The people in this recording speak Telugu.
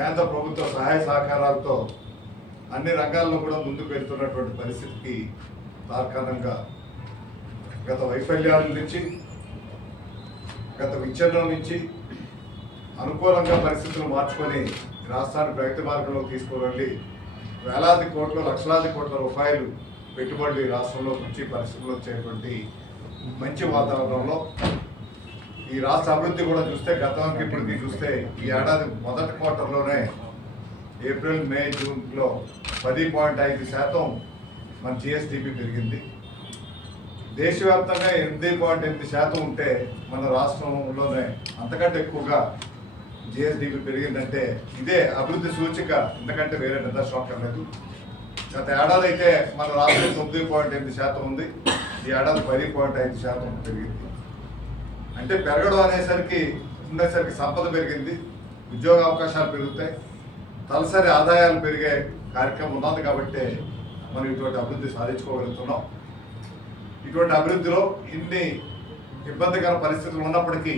కేంద్ర ప్రభుత్వ సహాయ సహకారాలతో అన్ని రంగాల్లో కూడా ముందుకు వెళ్తున్నటువంటి పరిస్థితికి తార్కాణంగా గత వైఫల్యాల నుంచి, గత విచ్ఛిన్నం నుంచి అనుకూలంగా పరిస్థితులు మార్చుకొని రాష్ట్రాన్ని ప్రగతి మార్గంలో తీసుకువెళ్ళి వేలాది కోట్ల లక్షలాది కోట్ల రూపాయలు పెట్టుబడులు ఈ రాష్ట్రంలో వచ్చి పరిస్థితులు వచ్చేటువంటి మంచి వాతావరణంలో ఈ రాష్ట్ర అభివృద్ధి కూడా చూస్తే గతానికి ఇప్పటికి చూస్తే ఈ ఏడాది మొదటి క్వార్టర్లోనే ఏప్రిల్ మే జూన్లో 10.5% మన జిఎస్డిపి పెరిగింది. దేశవ్యాప్తంగా 8.8% ఉంటే మన రాష్ట్రంలోనే అంతకంటే ఎక్కువగా జిఎస్డిపి పెరిగిందంటే ఇదే అభివృద్ధి సూచిక, ఎందుకంటే వేరే నిదర్శనం లేదు. గత ఏడాది అయితే మన రాష్ట్రం 9.8% ఉంది, ఈ ఏడాది 10.5% పెరిగింది. అంటే పెరగడం ఉండేసరికి సంపద పెరిగింది, ఉద్యోగ అవకాశాలు పెరుగుతాయి, తలసరి ఆదాయాలు పెరిగే కార్యక్రమం ఉన్నది కాబట్టి మనం ఇటువంటి అభివృద్ధి సాధించుకోగలుగుతున్నాం. ఇటువంటి అభివృద్ధిలో ఇన్ని ఇబ్బందికర పరిస్థితులు ఉన్నప్పటికీ